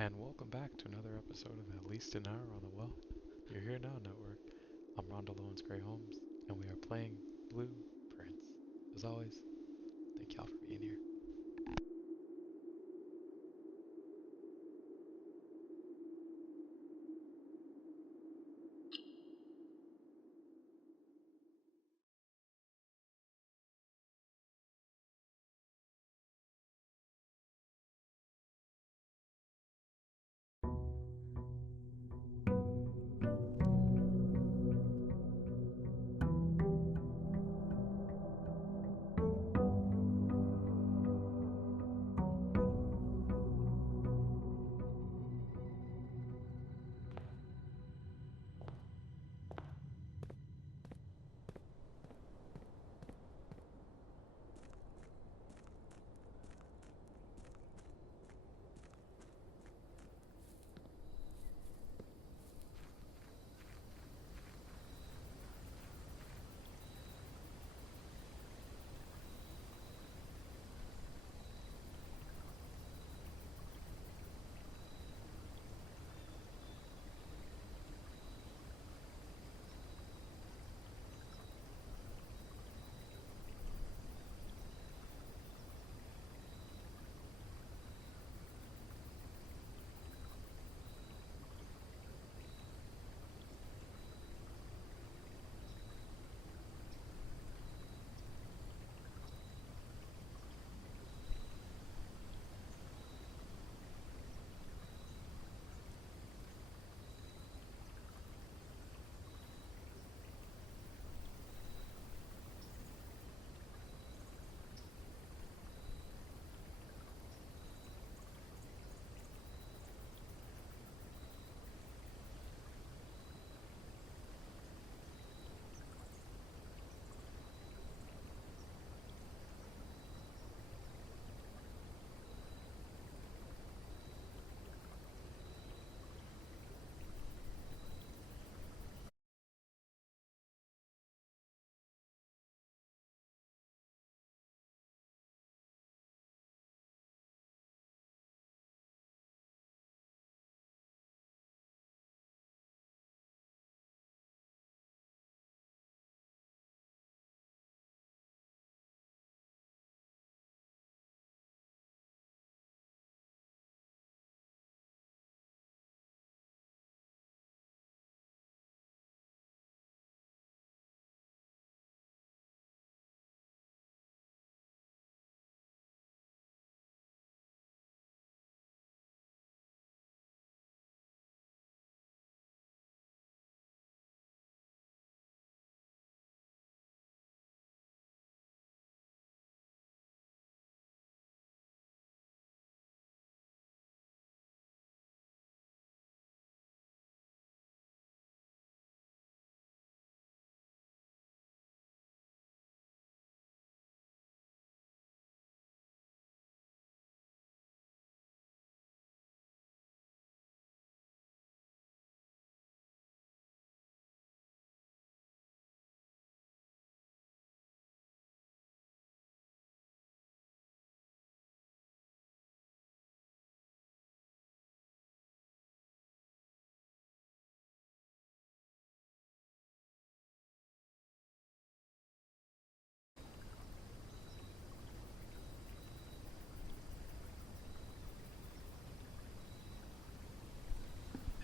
And welcome back to another episode of At Least an Hour on the Well. You're Here Now Network. I'm Rhonda Lowen's Gray Holmes, and we are playing Blueprints. As always, thank y'all for being here.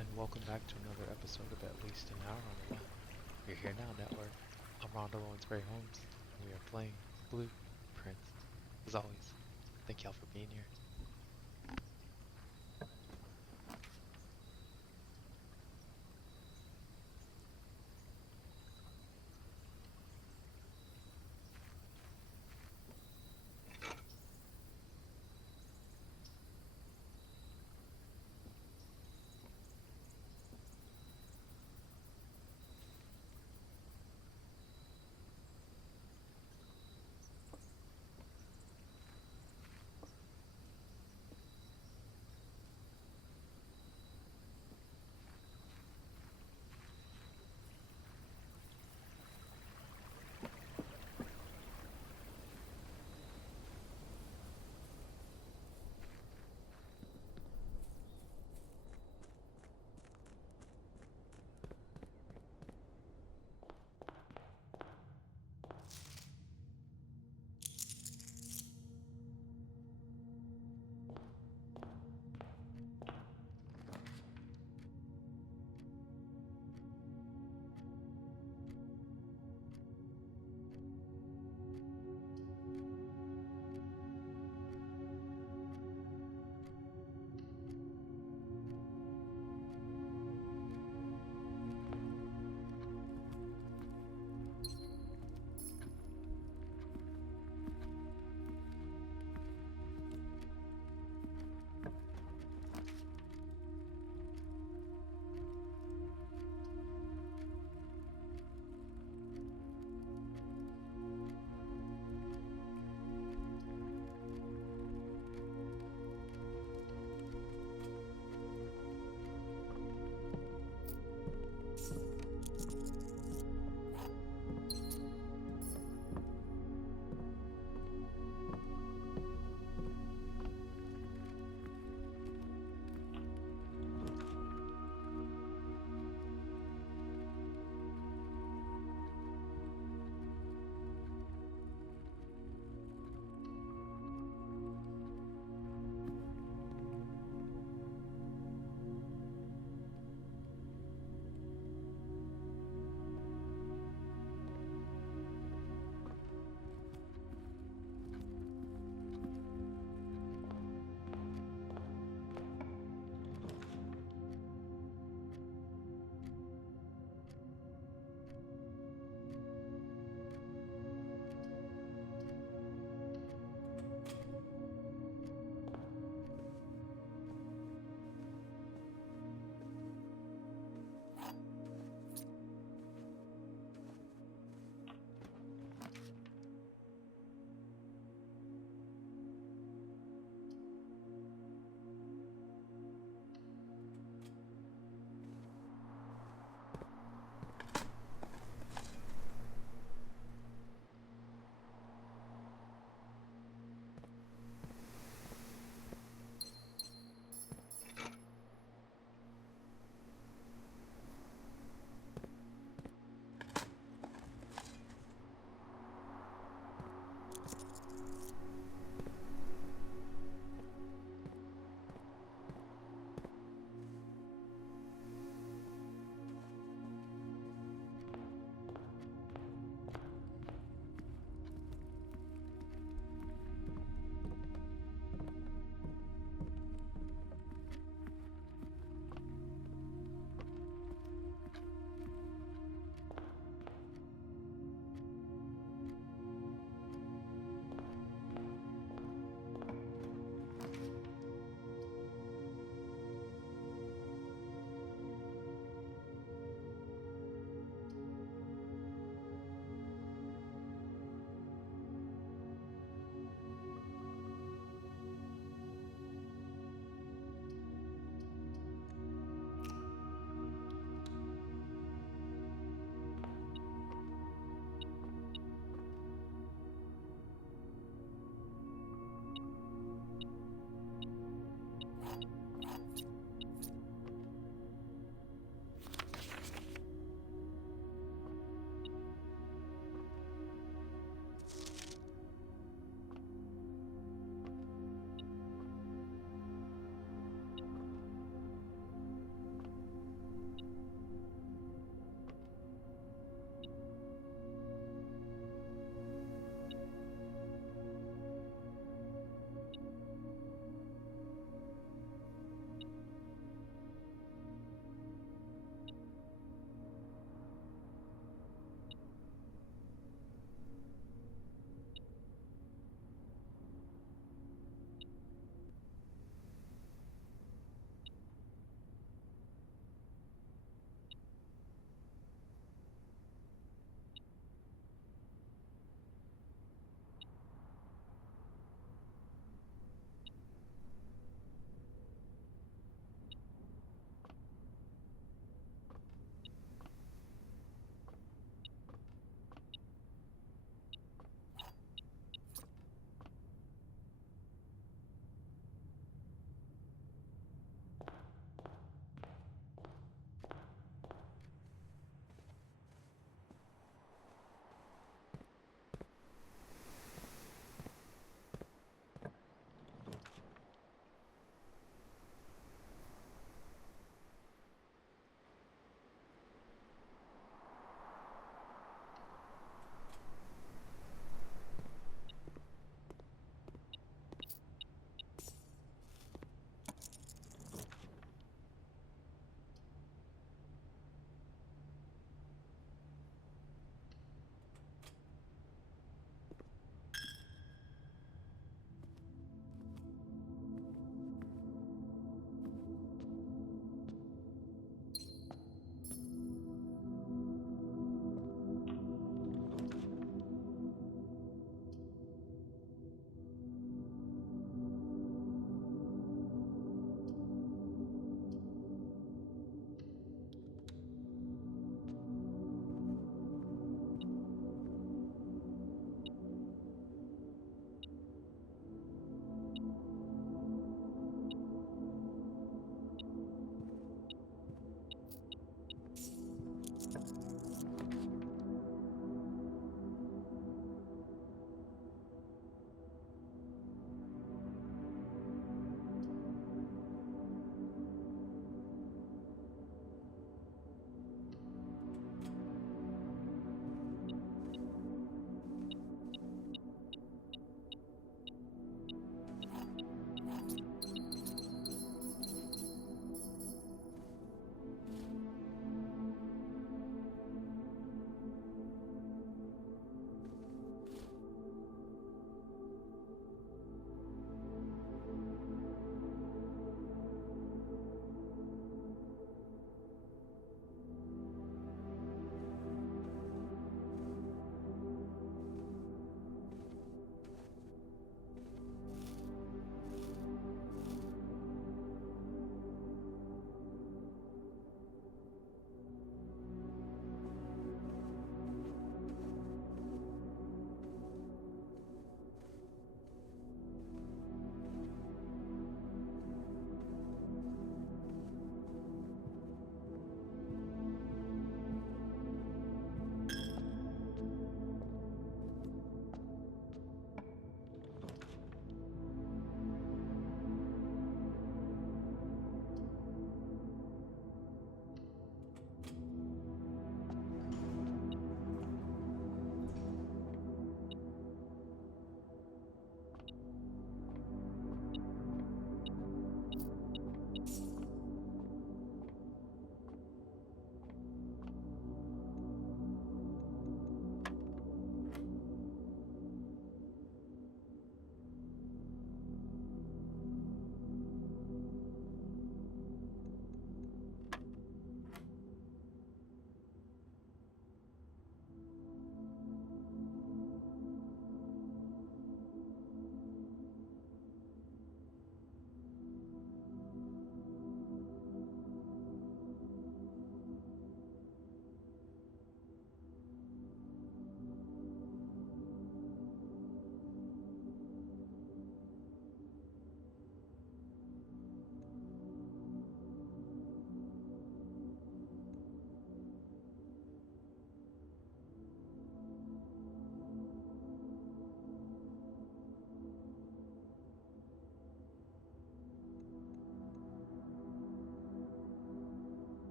And welcome back to another episode of At Least an Hour on the Well. You're Here Now Network. I'm Rhonda Lowen's Gray Holmes, and we are playing Blueprints. As always, thank y'all for being here.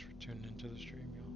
Thanks for tuning into the stream, y'all.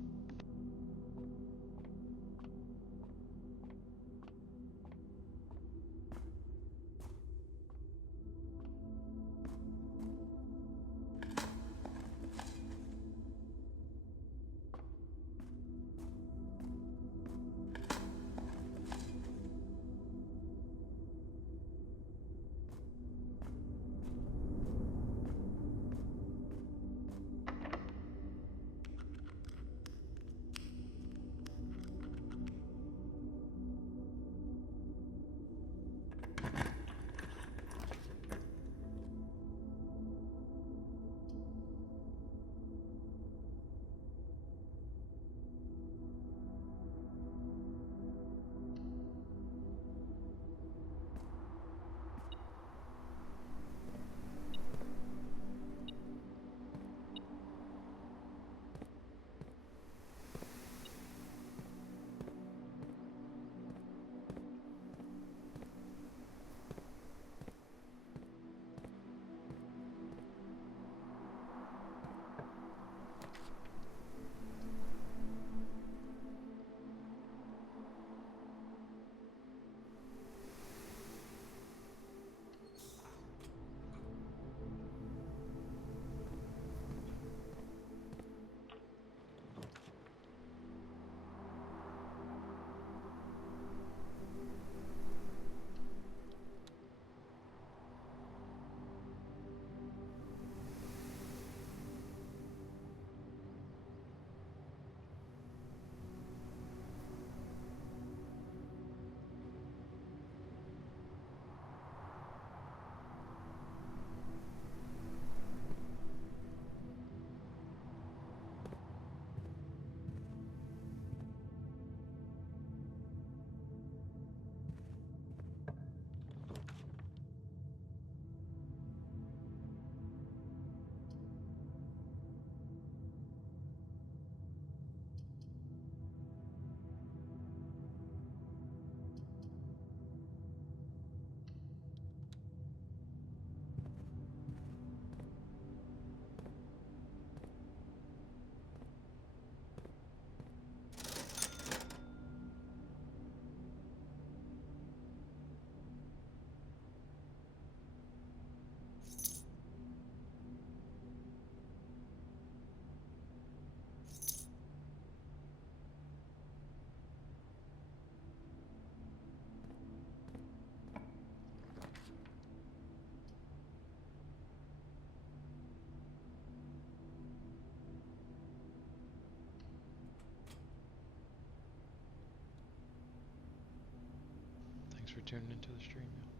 Thanks for tuning into the stream, y'all.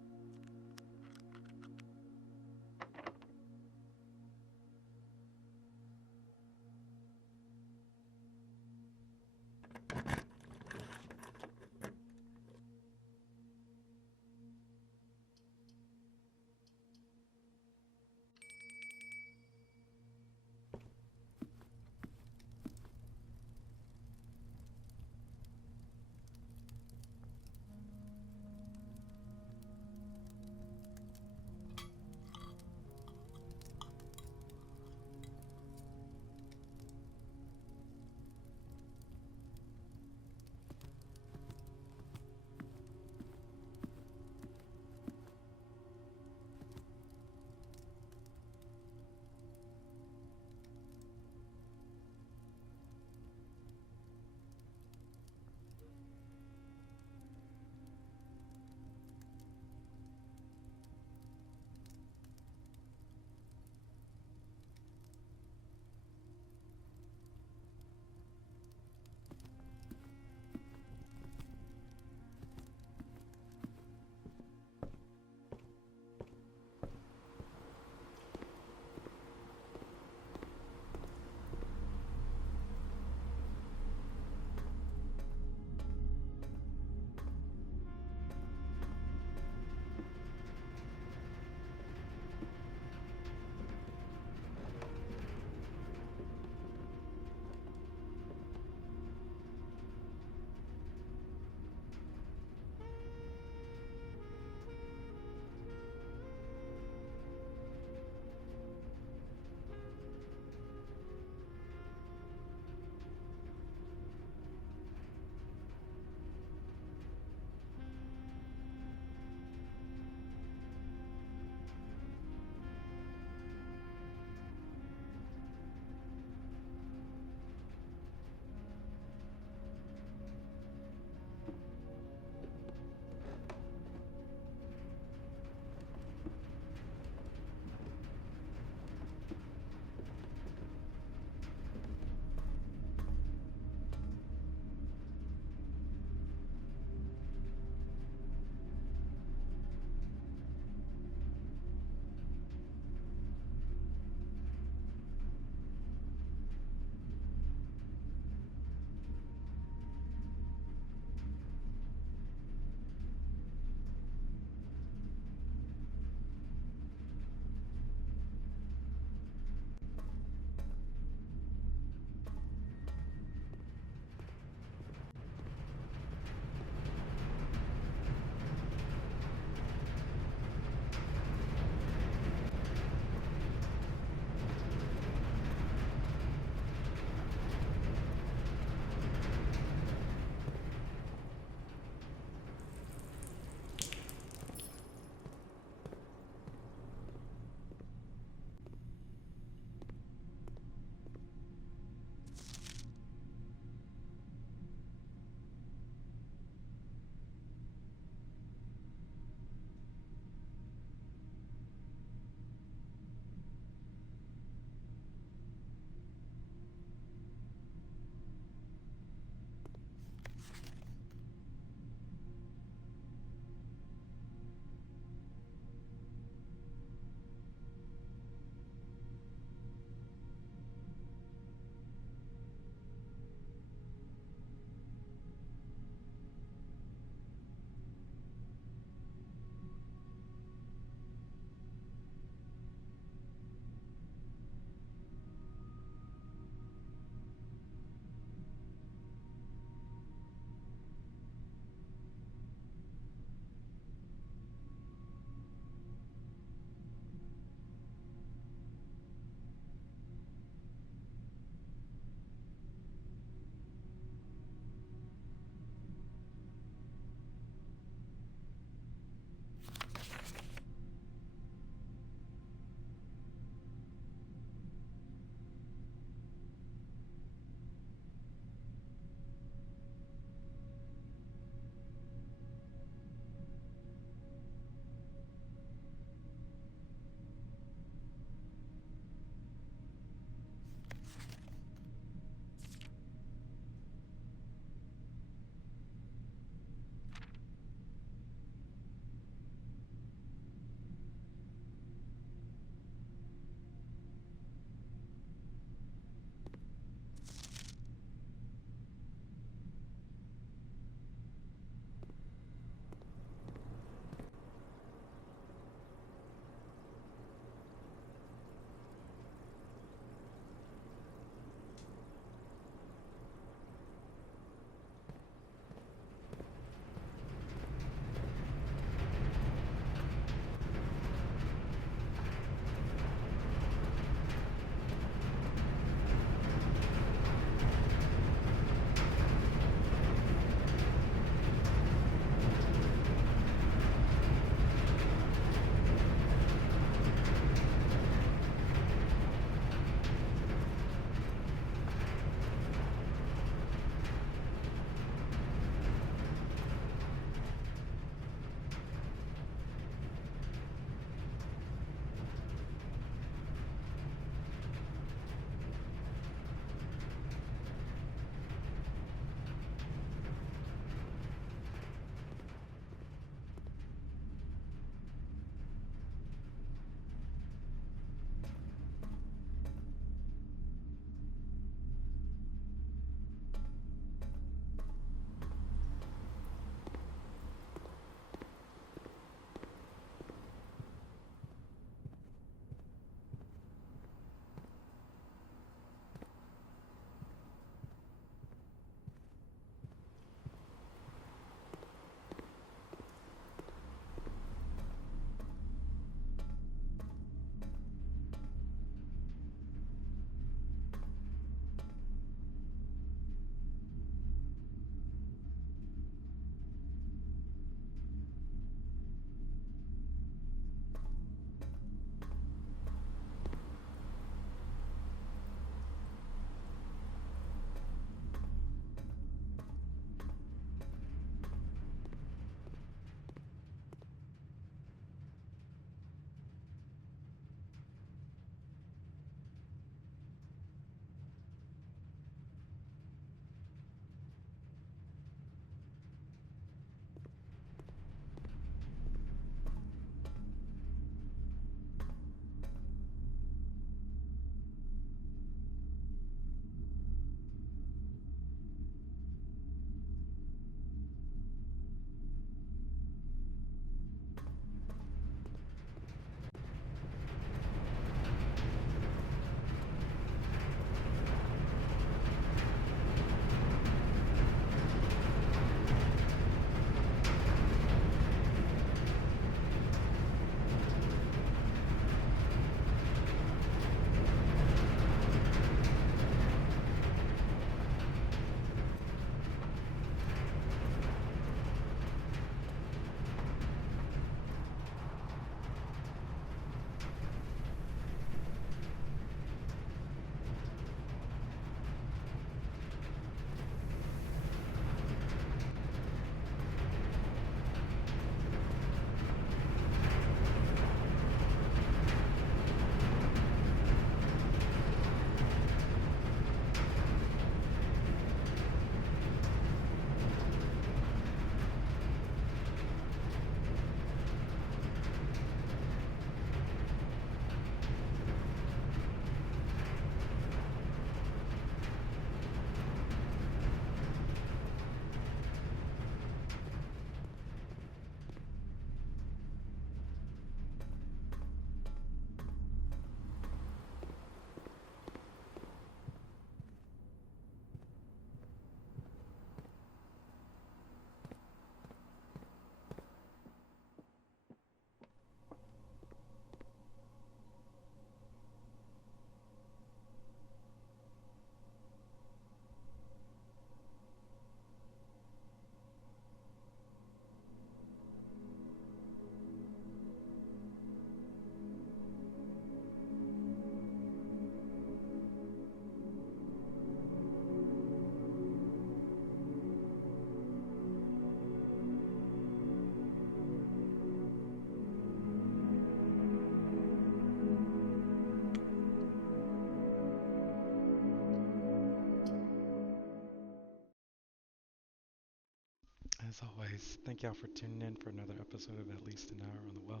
As always, thank y'all for tuning in for another episode of At Least an Hour on the Well.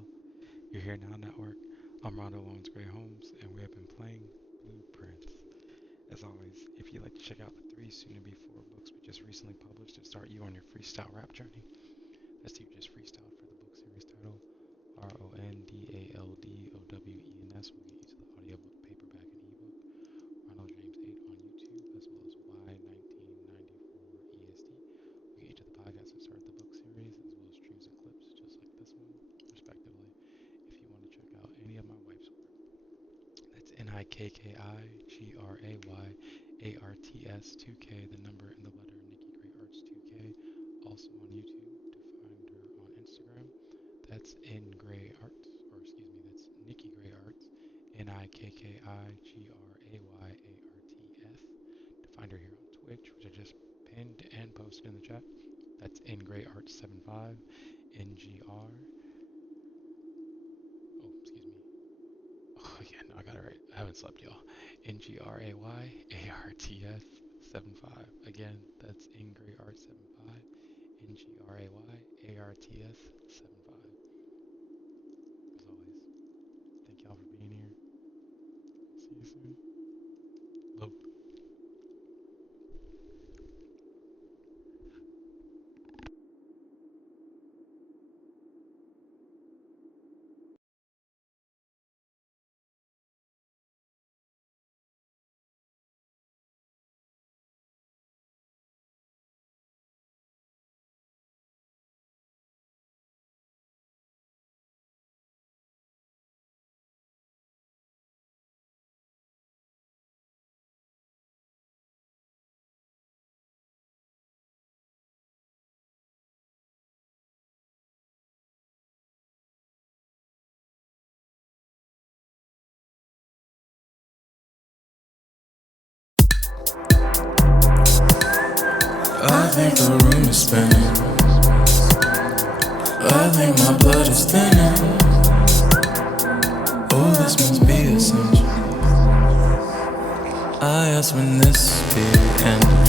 You're Here Now Network. I'm Rondo Lowen's Gray Holmes, and we have been playing Blueprints. As always, if you'd like to check out the 3 soon-to-be 4 books we just recently published to start you on your freestyle rap journey, that's you just freestyled for the book series title Rondaldowens will get you to the audiobook, paperback, and ebook. Ronald James 8 on YouTube, as well as Y1994 EST. We'll get you to the podcast that started the book series, as well as streams and clips just like this one, respectively. If you want to check out any of my wife's work, that's NIKKIGRAYARTS2K, the number and the letter Nikki Gray Arts 2K. Also on YouTube to find her on Instagram. That's that's Nikki Gray Arts, NIKKIGRAYARTS. To find her here on Twitch, which I just pinned and posted in the chat. That's NGrayArts75, NGR. Oh, excuse me. Oh, yeah, no, I got it right. I haven't slept, y'all. NGRAYARTS75. Again, that's NGrayArts75, NGRAYARTS75. As always, thank y'all for being here. See you soon. Love. I think the room is spinning. I think my blood is thinning. Oh, this must be essential. I asked when this be ending.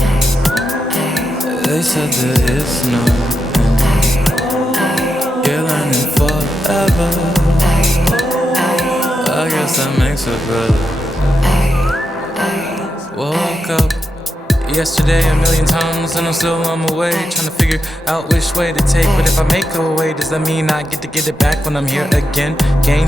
They said there is no end. You're learning forever. I guess that makes it better. Woke up yesterday a million times and I'm still on my way, trying to figure out which way to take. But if I make a way, does that mean I get to get it back when I'm here again? Game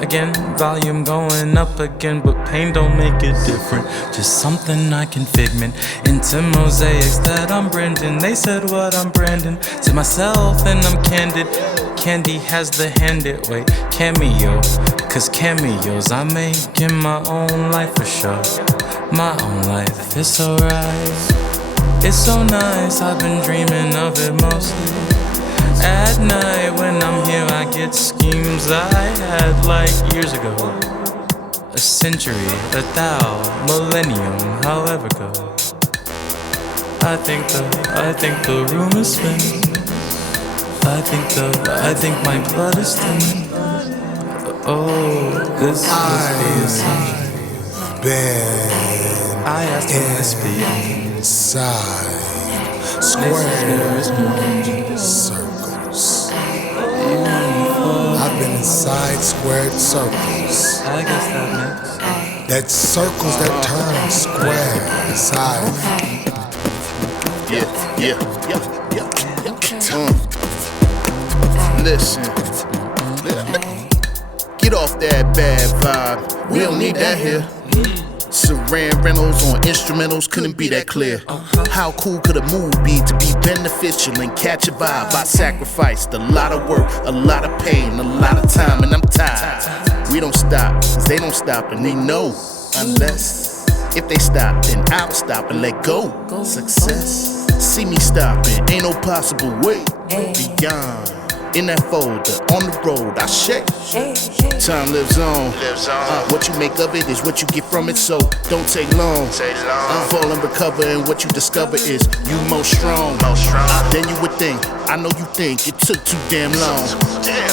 again, volume going up again. But pain don't make it different, just something I can figment into mosaics that I'm Brendan. They said what I'm Brandon to myself and I'm candid. Candy has the handed way cameo, cause cameos I make in my own life for sure. My own life, it's alright. It's so nice, I've been dreaming of it mostly. At night when I'm here I get schemes I had like years ago. A century, a thou, millennium, however go. I think the room is spinning. I think my blood is thinning. Oh, this must be essential. I asked him to speak inside squares, circles. I've been inside squared circles. I guess that makes that circles that turn square inside. Yeah. Listen. Get off that bad vibe. We don't need that here. Saran Reynolds on instrumentals couldn't be that clear. How cool could a move be to be beneficial and catch a vibe? I sacrificed a lot of work, a lot of pain, a lot of time, and I'm tired. We don't stop, cause they don't stop and they know. Unless, if they stop, then I'll stop and let go. Success, see me stopping, ain't no possible way beyond. In that folder, on the road, I shake. Time lives on. What you make of it is what you get from it, so don't take long. Fall and recover, and what you discover is you most strong. Then you would think I know you think it took too damn long,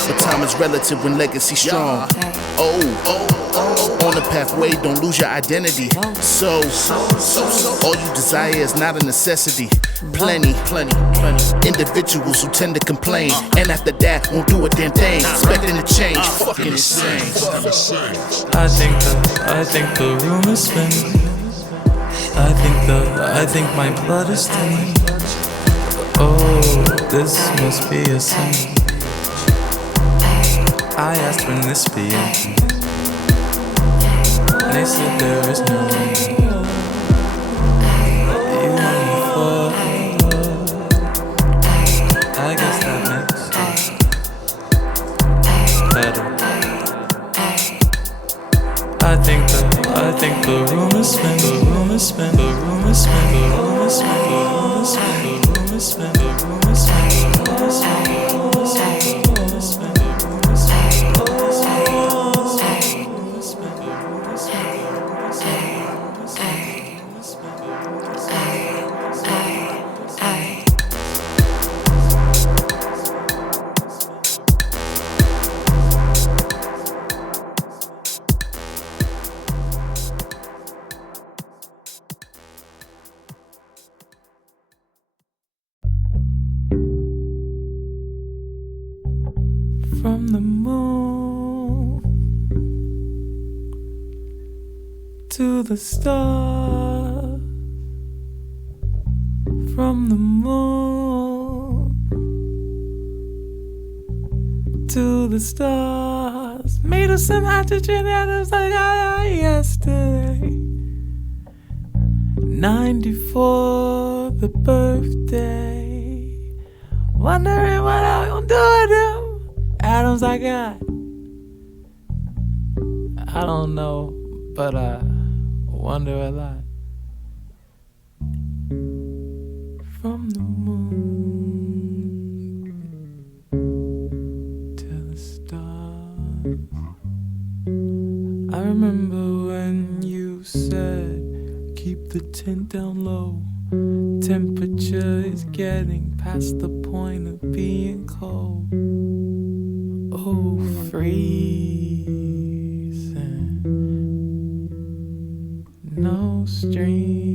but time is relative when legacy's strong. On the pathway, don't lose your identity. So, all you desire is not a necessity. Plenty individuals who tend to complain, and after that won't do a damn thing, expecting to change. Fucking insane. I think the room is spinning. I think my blood is thinning. Oh, this must be a sin. I asked when this be it. They said there is no way. You want me for? I guess that makes sense. Better. I think the room is spinning. The room is spinning. The room is spinning. The room is spinning. The room is spinning. The room is spinning. The room is spinning. The room is spinning. The room is spinning. The room is spinning. From the moon to the stars, from the moon to the stars, made of some hydrogen atoms like I yesterday. 94, the birthday, wondering what I'm gonna do with him. Atoms I got, I don't know, but I wonder a lot. From the moon to the stars, I remember when you said, keep the tint down low. Temperature is getting past the point of being cold. Oh, freezing, no streaming.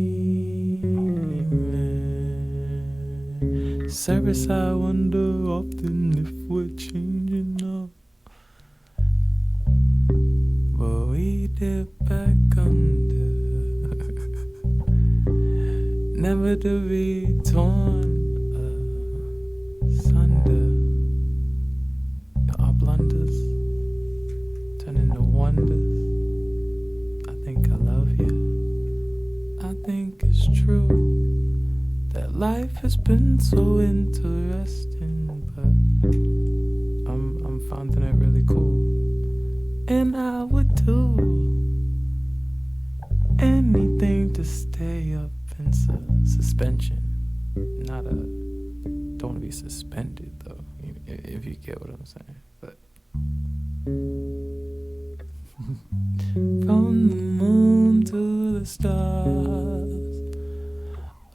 Service, I wonder often if we're changing up, but we dip back under, never to be torn asunder. Our blunders turn into wonders. I think I love you. I think it's true that life has been so interesting, but I'm finding it really cool. And I would do anything to stay up in suspension. Don't want to be suspended though, if you get what I'm saying. But from the moon to the stars,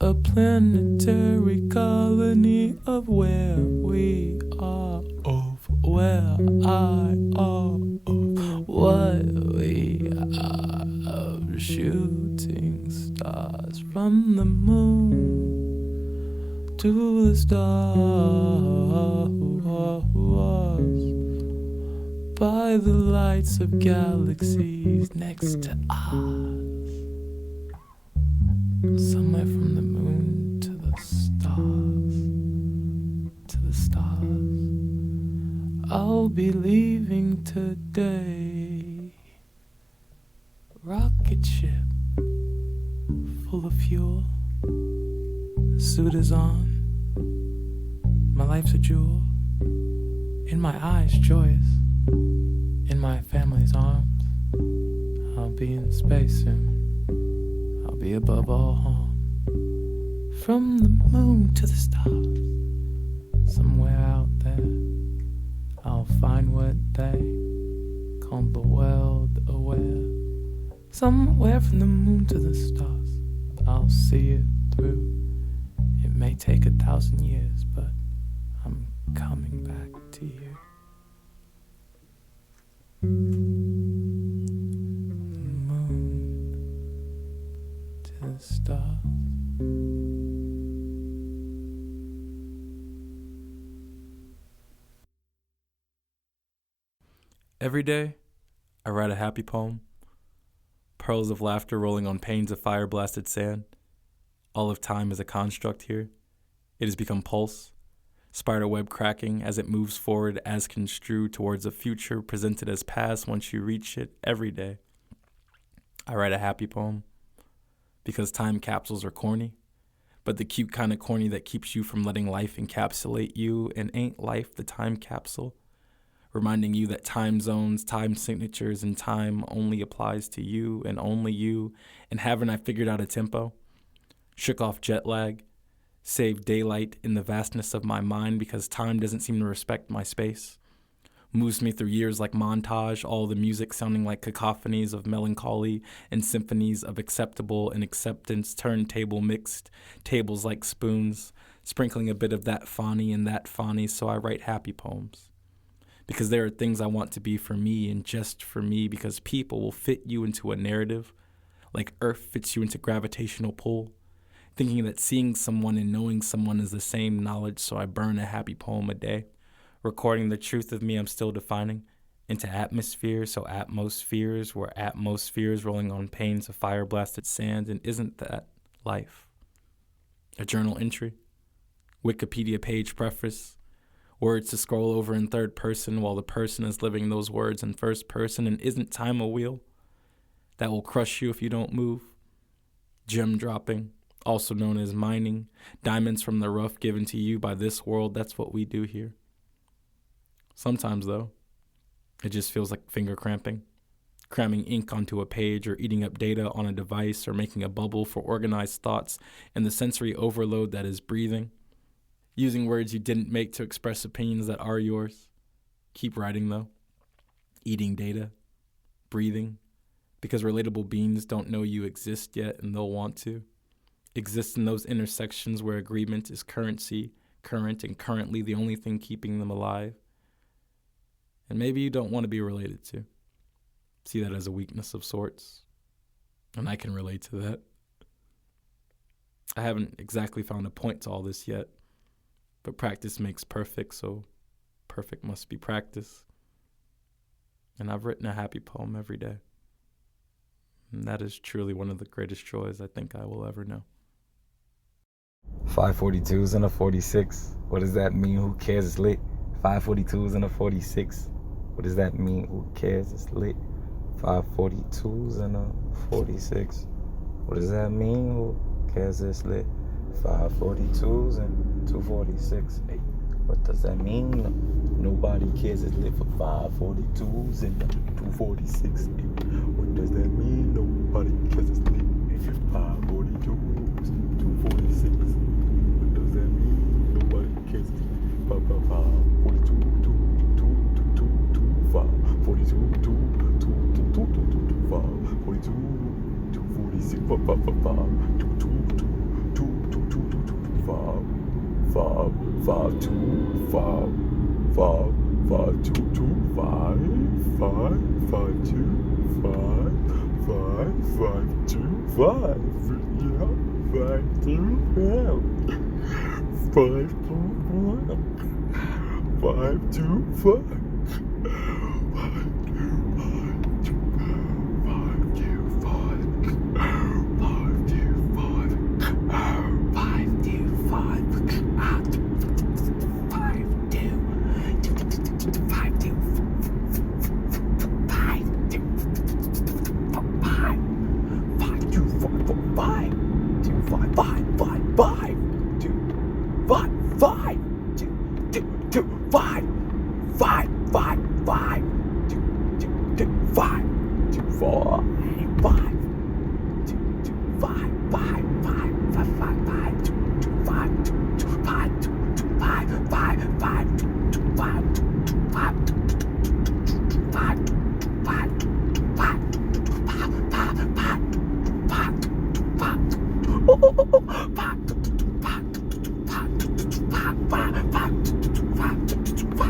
a planetary colony of where we are, of where I are, of what we are, of shooting stars. From the moon to the stars, by the lights of galaxies next to us. Somewhere from the moon to the stars, to the stars. I'll be leaving today. Rocket ship full of fuel. Suit is on. My life's a jewel. In my eyes, joyous. In my family's arms. I'll be in space soon. I'll be above all harm. From the moon to the stars. Somewhere out there, I'll find what they call the world aware. Somewhere from the moon to the stars, I'll see it through. It may take 1,000 years, but to you. Moon to the stars. Every day, I write a happy poem. Pearls of laughter rolling on panes of fire-blasted sand. All of time is a construct here. It has become pulse, spider web cracking as it moves forward as construed towards a future presented as past once you reach it every day. I write a happy poem because time capsules are corny, but the cute kind of corny that keeps you from letting life encapsulate you, and ain't life the time capsule? Reminding you that time zones, time signatures, and time only applies to you and only you. And haven't I figured out a tempo? Shook off jet lag, saved daylight in the vastness of my mind because time doesn't seem to respect my space. Moves me through years like montage, all the music sounding like cacophonies of melancholy and symphonies of acceptable and acceptance, turntable mixed, tables like spoons, sprinkling a bit of that fawny and that fawny, so I write happy poems. Because there are things I want to be for me and just for me, because people will fit you into a narrative, like Earth fits you into gravitational pull, thinking that seeing someone and knowing someone is the same knowledge, so I burn a happy poem a day, recording the truth of me I'm still defining into atmosphere, so atmospheres were atmospheres rolling on panes of fire-blasted sand, and isn't that life? A journal entry, Wikipedia page preface, words to scroll over in third person while the person is living those words in first person, and isn't time a wheel that will crush you if you don't move? Gem dropping, also known as mining, diamonds from the rough given to you by this world, that's what we do here. Sometimes, though, it just feels like finger cramping, cramming ink onto a page or eating up data on a device or making a bubble for organized thoughts and the sensory overload that is breathing. Using words you didn't make to express opinions that are yours. Keep writing, though. Eating data. Breathing. Because relatable beings don't know you exist yet, and they'll want to. Exist in those intersections where agreement is currency, current, and currently the only thing keeping them alive. And maybe you don't want to be related to. See that as a weakness of sorts. And I can relate to that. I haven't exactly found a point to all this yet. But practice makes perfect, so perfect must be practice. And I've written a happy poem every day. And that is truly one of the greatest joys I think I will ever know. 542s and a 46. What does that mean? Who cares? It's lit. 542s and a 46. What does that mean? Who cares? It's lit. 542s and a 46. What does that mean? Who cares? It's lit. 542s and 246. Hey, what does that mean? Nobody cares. It's lit for 542s and 246. Hey, what does that mean? Nobody cares. It's lit. Hey, 542s, 246. What does that mean? Nobody cares. 542, 42, 42, 246, 5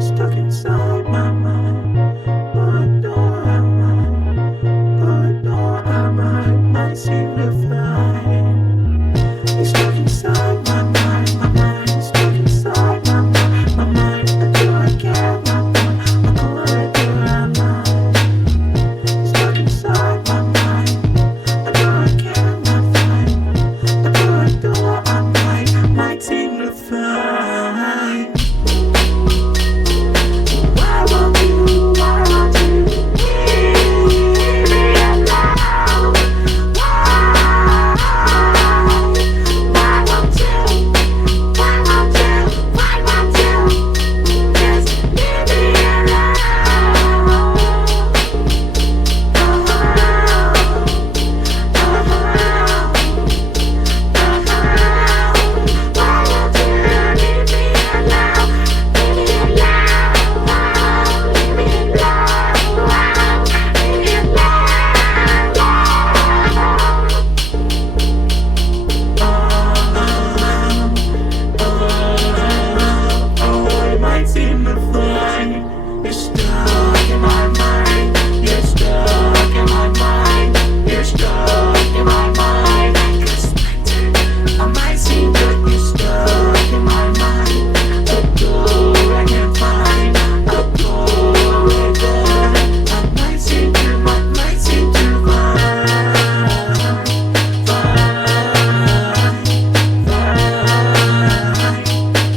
Stuck inside my mind. What do I mind? What do I mind? Might seem to find. It's stuck inside my mind. My mind is stuck inside my mind. My mind. Do I care? My mind. What do I mind? It's stuck inside my mind. Do I care? My mind. Do I might seem to find. Why won't you leave me alone? Why won't you just leave me alone? You're stuck in my mind. You're stuck in my mind. You're stuck in my mind. You're splintered. I might seem good. You're stuck in my mind. A door I can't find. A door again. I might seem to find.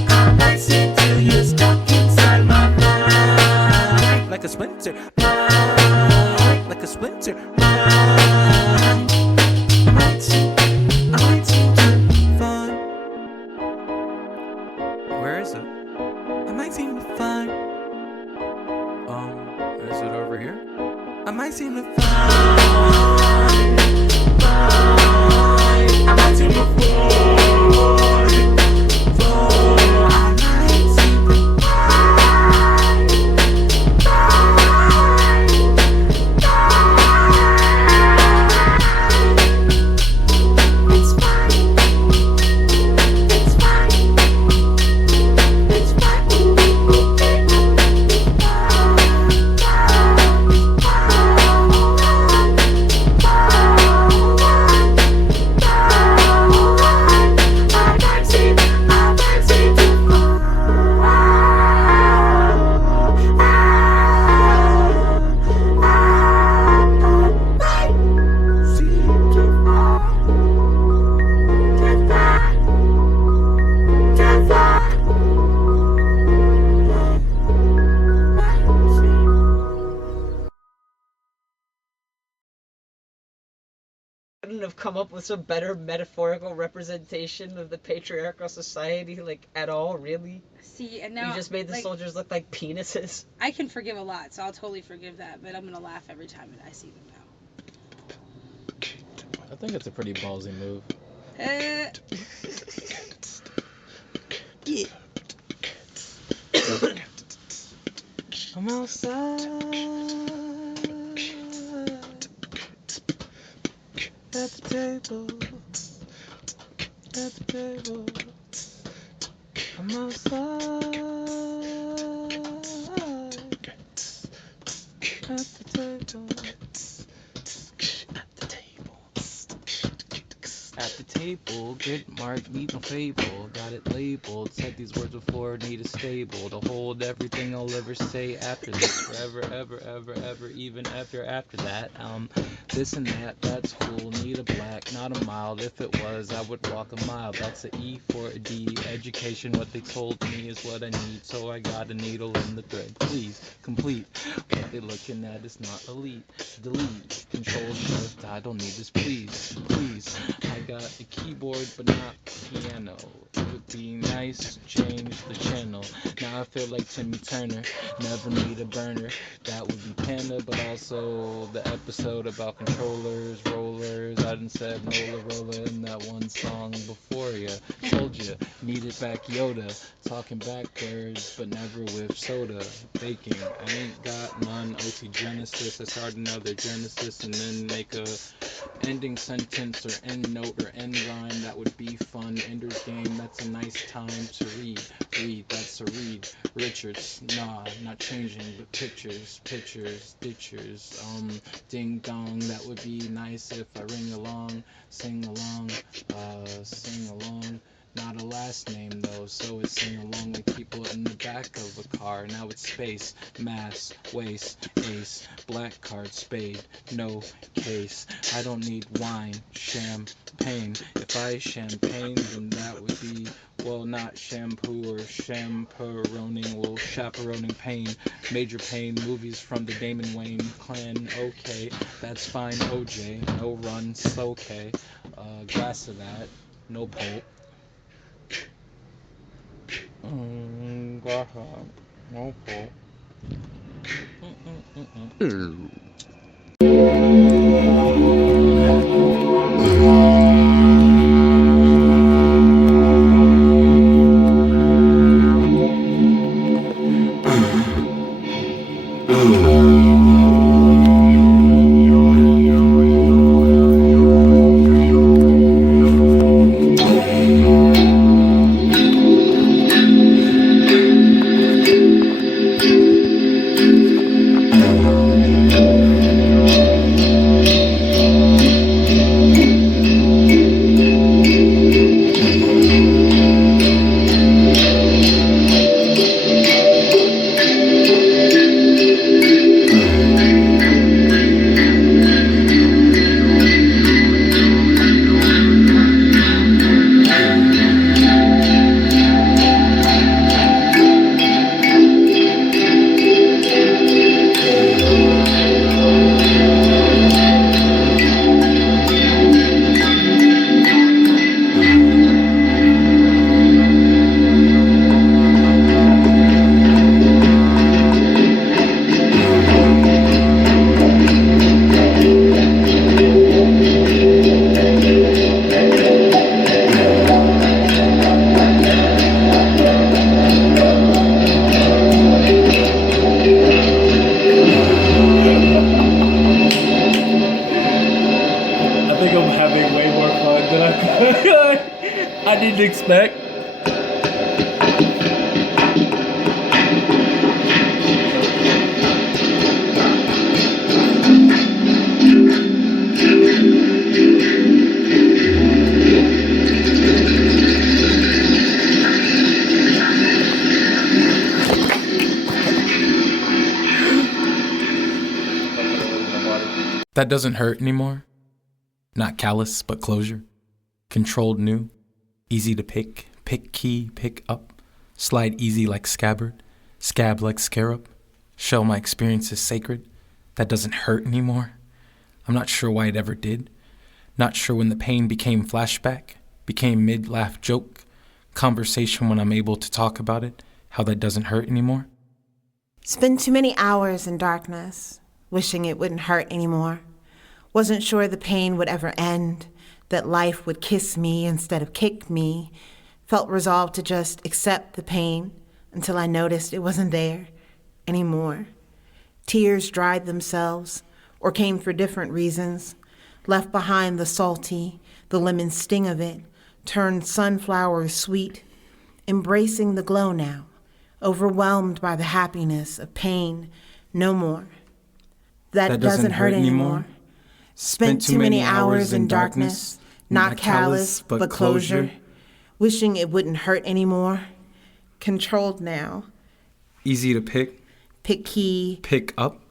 I might seem to. You're stuck inside my mind. Like a splinter, like a splinter. I might seem to find. Where is it? I might seem to find. Is it over here? I might seem to find. I might seem to find. Couldn't have come up with some better metaphorical representation of the patriarchal society, like, at all, really? See, and now You just made the soldiers look like penises. I can forgive a lot, so I'll totally forgive that, but I'm gonna laugh every time that I see them now. I think it's a pretty ballsy move. Yeah. I'm outside at the table, at the table. I'm outside at the table. maple. Get marked, need no fable. Got it labeled. Said these words before, need a stable to hold everything I'll ever say after this. Forever, ever, ever, ever, even after that. This and that, that's cool. Need a black, not a mild. If it was, I would walk a mile. That's a E for a D. Education, what they told me is what I need. So I got a needle in the thread. Please, complete. What they looking at is not elite. Delete. Control shift. I don't need this, please. Please. I got a keyboard, but not piano. It would be nice to change the channel. Now I feel like Timmy Turner. Never need a burner. That would be Panda, but also the episode about controllers, rollers. I done said roller in that one song before ya. Told ya, needed back Yoda. Talking backwards, but never with soda. Baking, I ain't got none. OT Genesis, I start another Genesis and then make a ending sentence or end note or end rhyme. That would be fun. Ender's Game, that's a nice time to read. Read, that's a read. Richards, nah, not changing, but pictures, ditchers, ding dong. That would be nice if I ring along, sing along. Not a last name though, so it's sing along with people in the back of a car. Now it's space, mass, waste, ace, black card, spade, no case. I don't need wine, champagne. If I champagne, then that would be, well, not shampoo or chaperoning, well, chaperoning pain. Major pain, movies from the Damon Wayne clan, okay, that's fine, OJ, no run, okay. Glass of that, no pulp. Glass of that, no pulp. I didn't expect. That doesn't hurt anymore. Not callous, but closure. Controlled new. Easy to pick key, pick up. Slide easy like scabbard. Scab like scarab. Show my experience is sacred. That doesn't hurt anymore. I'm not sure why it ever did. Not sure when the pain became flashback. Became mid-laugh joke. Conversation when I'm able to talk about it. How that doesn't hurt anymore. Spent too many hours in darkness, wishing it wouldn't hurt anymore. Wasn't sure the pain would ever end, that life would kiss me instead of kick me. Felt resolved to just accept the pain until I noticed it wasn't there anymore. Tears dried themselves or came for different reasons. Left behind the salty, the lemon sting of it, turned sunflowers sweet. Embracing the glow now, overwhelmed by the happiness of pain, no more. That doesn't hurt anymore. Spent too many hours in darkness, Not callous, but closure. Wishing it wouldn't hurt anymore. Controlled now. Easy to pick. Pick key. Pick up.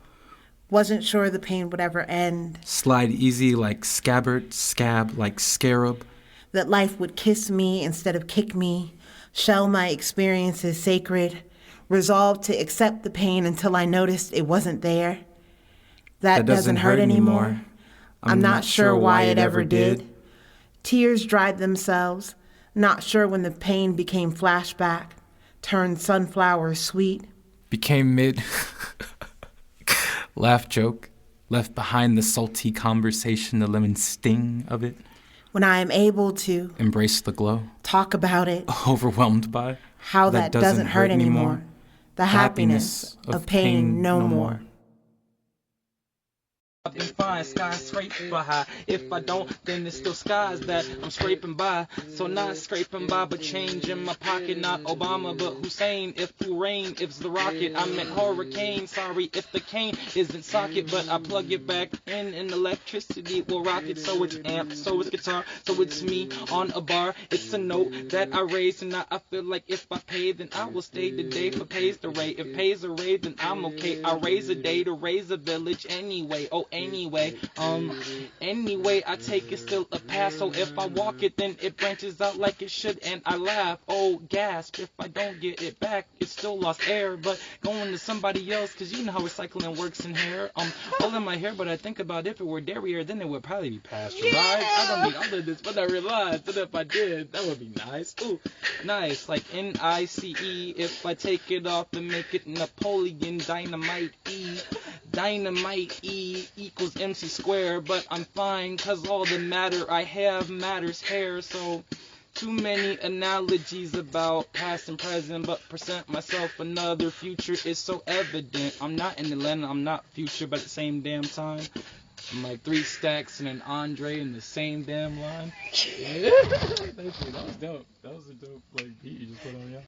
Wasn't sure the pain would ever end. Slide easy like scabbard. Scab like scarab. That life would kiss me instead of kick me. Shell my experiences sacred. Resolved to accept the pain until I noticed it wasn't there. That doesn't hurt anymore. I'm not sure why it ever did. Tears dried themselves. Not sure when the pain became flashback. Turned sunflowers sweet. Became mid. Laugh joke. Left behind the salty conversation, the lemon sting of it. When I am able to embrace the glow. Talk about it. Overwhelmed by how that doesn't hurt anymore. The happiness of pain no more. I've been fine, skyscraper high. If I don't, then it's still skies that I'm scraping by. So not scraping by, but change in my pocket. Not Obama, but Hussein. If who rain, if it's the rocket. I meant hurricane. Sorry if the cane isn't socket, but I plug it back in and electricity will rock it. So it's amp, so it's guitar, so it's me on a bar. It's a note that I raise, and now I feel like if I pay, then I will stay today for pays the rate. If pays a rate, then I'm okay. I raise a day to raise a village anyway. Oh, anyway, I take it still a pass. So if I walk it, then it branches out like it should, and I laugh. Oh, gasp! If I don't get it back, it's still lost air. But going to somebody else, 'cause you know how recycling works in here. All in my hair, but I think about if it were dairy, then it would probably be pasteurized. I don't need all of this, but I realized that if I did, that would be nice. Ooh, nice, like NICE. If I take it off and make it Napoleon Dynamite E. Dynamite E equals MC square, but I'm fine 'cause all the matter I have matters here. So too many analogies about past and present, but present myself another future is so evident. I'm not in Atlanta, I'm not future, but at the same damn time I'm like 3 stacks and an Andre in the same damn line. Yeah. Thank you. That was dope. That was a dope beat you just put on, yeah.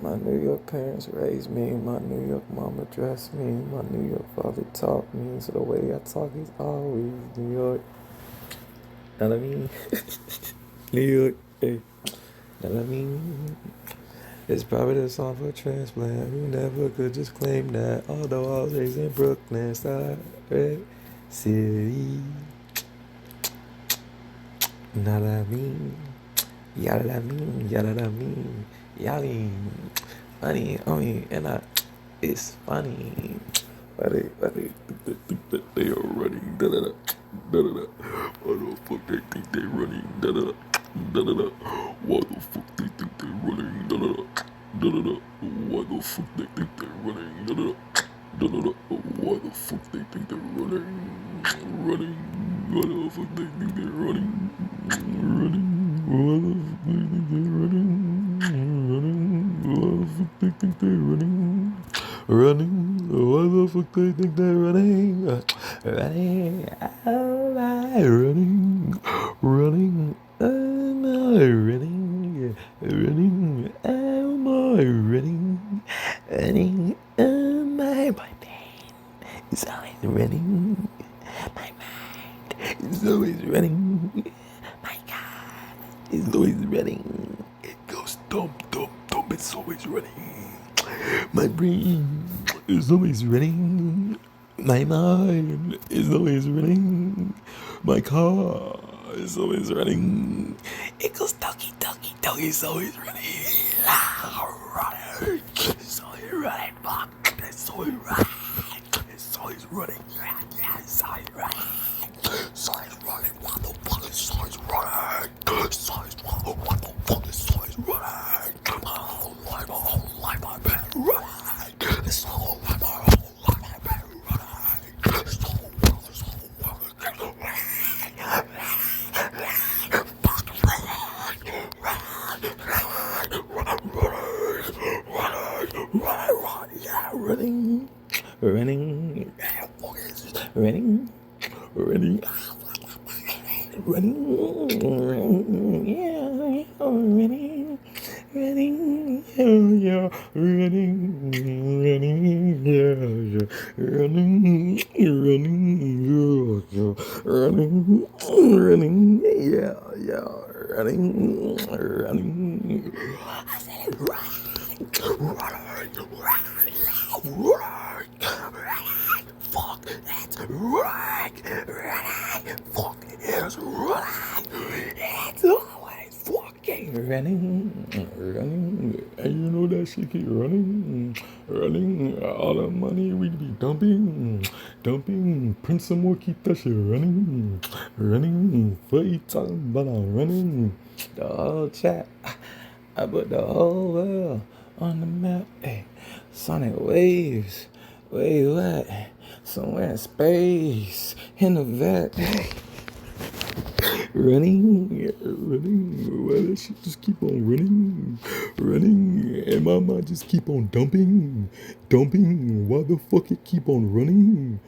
My New York parents raised me, my New York mama dressed me, my New York father taught me, so the way I talk is always New York. Know what I mean? New York, hey. Know what I mean? It's probably the song for transplant, who never could just claim that, although I was raised in Brooklyn, side, red city. Know what I mean? Yada I mean, yada I mean. Y'all mean funny, it's funny. Why they think that they are running, da-da-da, da-da-da. Why the fuck they think they running, da-da-da, da-da-da. Why the fuck they think they running, da-da-da, da-da-da. Why the fuck they think they running, da-da-da, da-da-da. Why the fuck they think they're running, why the fuck they think they're running, why the fuck they think they're running. Why the fuck they think they're running? Why the fuck they think they're running? Running, am I running? Running, am I running? Running, am I running? Running, am I? It's always running. It goes dump, dump, dump. It's always running. My brain is always running. My mind is always running. My car is always running. It goes doggy, doggy, doggy. It's always running. Running. It's always running. Fuck. It's always running. It's always running. Yeah, it's always running. It's always running. What the fuck? It's always running. It's always running. What the fuck? It's always running. My whole life I've been running. It's all my whole life I've been running. It's all running, running, running, running, running, yeah, running, running, yeah, running, running, yeah, running, running, yeah, running, running, yeah, running, running. I said running, fuck, that's running, fuck, it's running, it's always fucking running, and you know that shit keep running, all the money we be dumping, print some more, keep that shit running, what you talking about, I'm running, the whole chat, I put the whole world on the map, hey, sonic waves, where you at? Somewhere in space, in the vet, hey. Running, why that shit just keep on running, and my mind just keep on dumping, why the fuck it keep on running?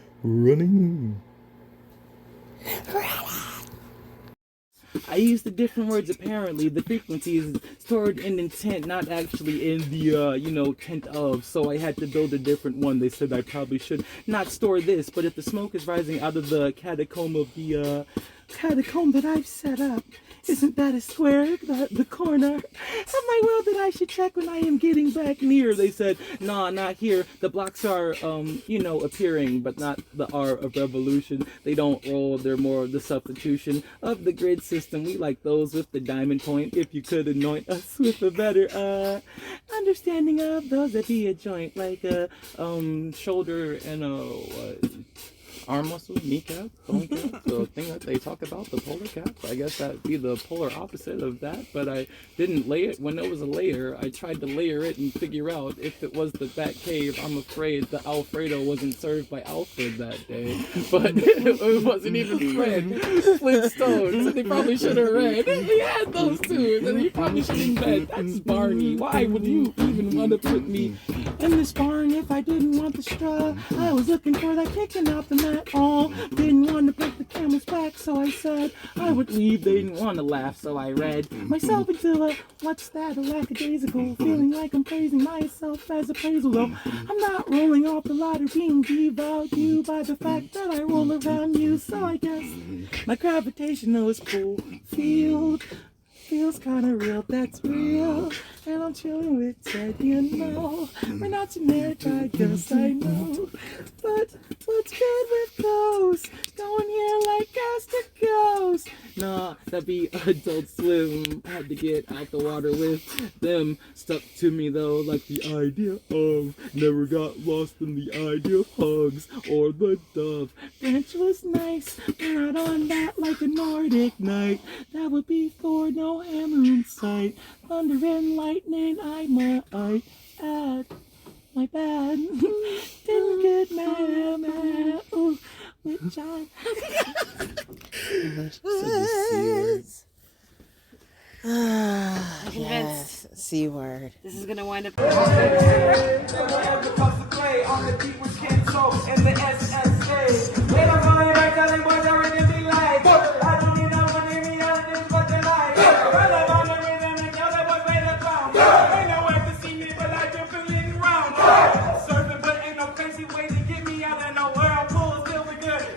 I used the different words apparently. The frequency is stored in intent, not actually in the, tent of. So I had to build a different one. They said I probably should not store this, but if the smoke is rising out of the catacomb of the, catacomb that I've set up, isn't that a square, the corner of my world that I should check when I am getting back near? They said, nah, not here. The blocks are, appearing, but not the R of revolution. They don't roll, they're more of the substitution of the grid system. We like those with the diamond point. If you could anoint us with a better, understanding of those that be a joint, like a, shoulder and a, arm muscle, kneecap, bone cap, the thing that they talk about, the polar cap. I guess that'd be the polar opposite of that, but I didn't lay it when it was a layer. I tried to layer it and figure out if it was the Bat Cave. I'm afraid the Alfredo wasn't served by Alfred that day, but it wasn't even Fred Flintstones, so they probably should have read. He had those two, and he probably should have read. That's Barney. Why would you even want to put me in this barn if I didn't want the straw? I was looking for that kicking out the mat. Didn't want to break the camel's back, so I said I would leave. They didn't want to laugh, so I read myself into a what's that, a lackadaisical, feeling like I'm praising myself as appraisal. Though I'm not rolling off the ladder, being devalued by the fact that I roll around you. So I guess my gravitational pull field feels kinda real, that's real. And I'm chilling with Ted, you know. We're not generic, I guess I know. But what's good with those? Going here like as to goes. Nah, that'd be Adult Swim. Had to get out the water with them. Stuck to me though, like the idea of. Never got lost in the idea of hugs or the dove. Bench was nice, but not on that like a Nordic night. That would be for no hammer in sight. Thunder and lightning, I might add. My bad. Didn't get mad. Ooh, which I. Yes, C word. This is gonna wind up.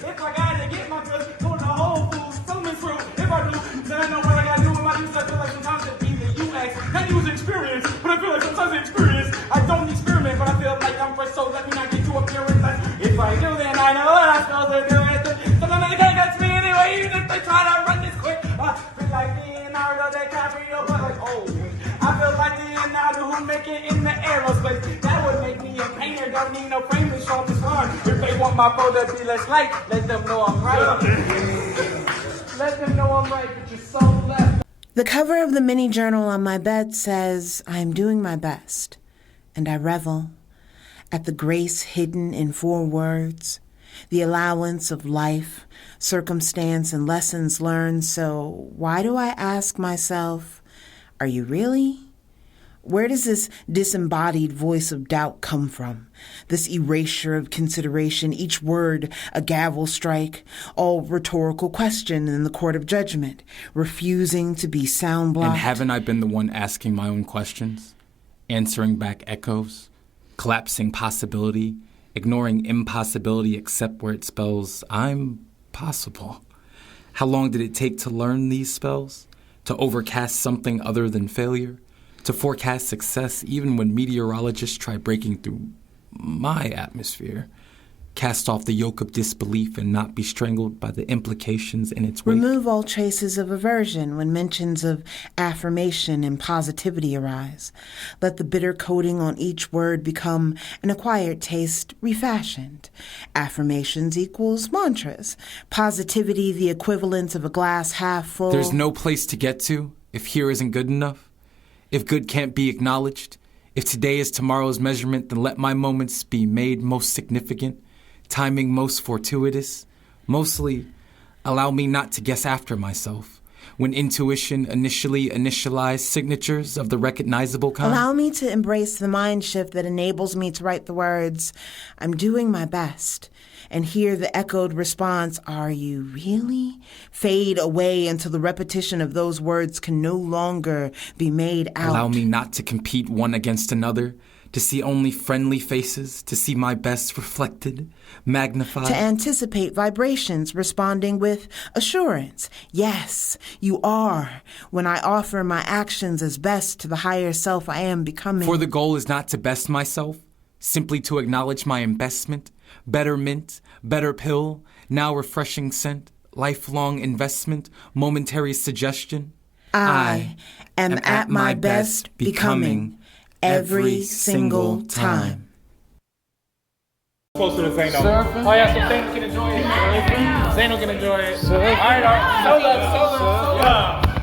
If I gotta get my girls, pull the whole food from this room. If I do, then I know what I gotta do with my my use, I feel like sometimes it be the UX. That use experience, but I feel like sometimes the experience, I don't experiment, but I feel like I'm fresh, so let me not get too appearance. Like, if I do, then I know what I'm supposed to do. Sometimes they can't catch me anyway, even if they try to run this quick. I feel like Leonardo DiCaprio, but like, oh, I feel like Leonardo who make it in the aerospace. That would make me a painter, don't need no frame to show this line. If they want my photo to be less light, let them know I'm right. Let them know I'm right, but you're so left. The cover of the mini journal on my bed says, I'm doing my best, and I revel at the grace hidden in 4 words, the allowance of life, circumstance, and lessons learned. So why do I ask myself, are you really? Where does this disembodied voice of doubt come from? This erasure of consideration, each word a gavel strike, all rhetorical question in the court of judgment, refusing to be sound blocked. And haven't I been the one asking my own questions, answering back echoes, collapsing possibility, ignoring impossibility except where it spells I'm possible? How long did it take to learn these spells? To overcast something other than failure? To forecast success even when meteorologists try breaking through my atmosphere? Cast off the yoke of disbelief and not be strangled by the implications in its wake? Remove all traces of aversion when mentions of affirmation and positivity arise. Let the bitter coating on each word become an acquired taste refashioned. Affirmations equals mantras. Positivity the equivalent of a glass half full. There's no place to get to if here isn't good enough. If good can't be acknowledged, if today is tomorrow's measurement, then let my moments be made most significant, timing most fortuitous. Mostly, allow me not to guess after myself. When intuition initially initialized signatures of the recognizable kind. Allow me to embrace the mind shift that enables me to write the words, I'm doing my best, and hear the echoed response, are you really? Fade away until the repetition of those words can no longer be made out. Allow me not to compete one against another, to see only friendly faces, to see my best reflected, magnified. To anticipate vibrations responding with assurance. Yes, you are, when I offer my actions as best to the higher self I am becoming. For the goal is not to best myself, simply to acknowledge my investment, better mint, better pill, now refreshing scent, lifelong investment, momentary suggestion. I am at my best becoming every single time. Close to the Zano. Surfing. Oh yeah, so Zano can enjoy it. Zano can enjoy it. Alright,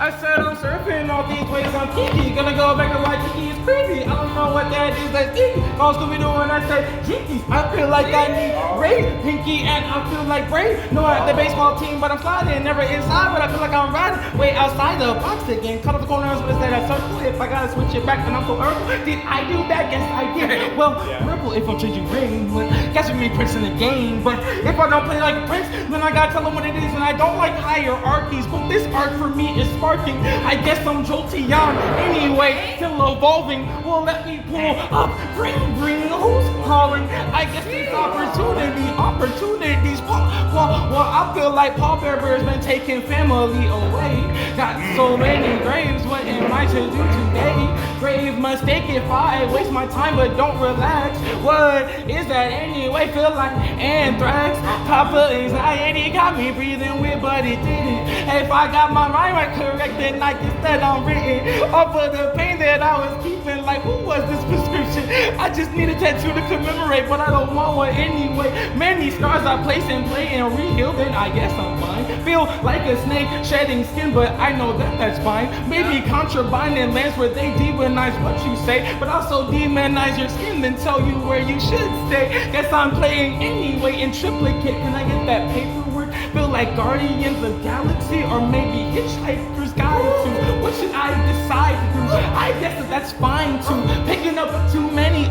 I said I'm surfing all these ways on Kiki. Gonna go back to why Kiki is creepy. I don't know what that is, that's Kiki. Call Scooby-Doo and I say Jinkies. I feel like I need Ray, Pinky, and I feel like Bray. No, I'm the baseball team, but I'm sliding. Never inside, but I feel like I'm riding. Way outside the box again. Cut off the corners, but instead I circle. If I gotta switch it back, then I'm so herbal. Did I do that? Yes, I did. Well, Ripple if I'm changing ring. Guess we Prince in the game. But if I don't play like a Prince, then I gotta tell them what it is. And I don't like hierarchies, but this art for me is sparking. I guess I'm Jolteon anyway, still evolving. Well, let me pull up, bring, who's calling? I guess this opportunities. Well, I feel like Paul Bearer has been taking family away. Got so many graves, what am I to do today? Grave mistake if I waste my time but don't relax. What is that anyway? Feel like anthrax. Top of anxiety got me breathing weird, but it didn't. If I got my mind right correct, then I guess that I'm written off of the pain that I was keeping. Like, who was this prescription? I just need a tattoo to commemorate, but I don't want one anyway. Many scars I place and play and reheal, then I guess I'm fine. Feel like a snake shedding skin, but I know that that's fine. Maybe contraband in lands where they demonize what you say, but also demonize your skin, then tell you where you should stay. Guess I'm playing anyway in triplicate. Can I get that paperwork? Feel like Guardians of Galaxy or maybe Hitchhiker's Guide to. What should I decide to do? I guess that's fine too. Picking up too many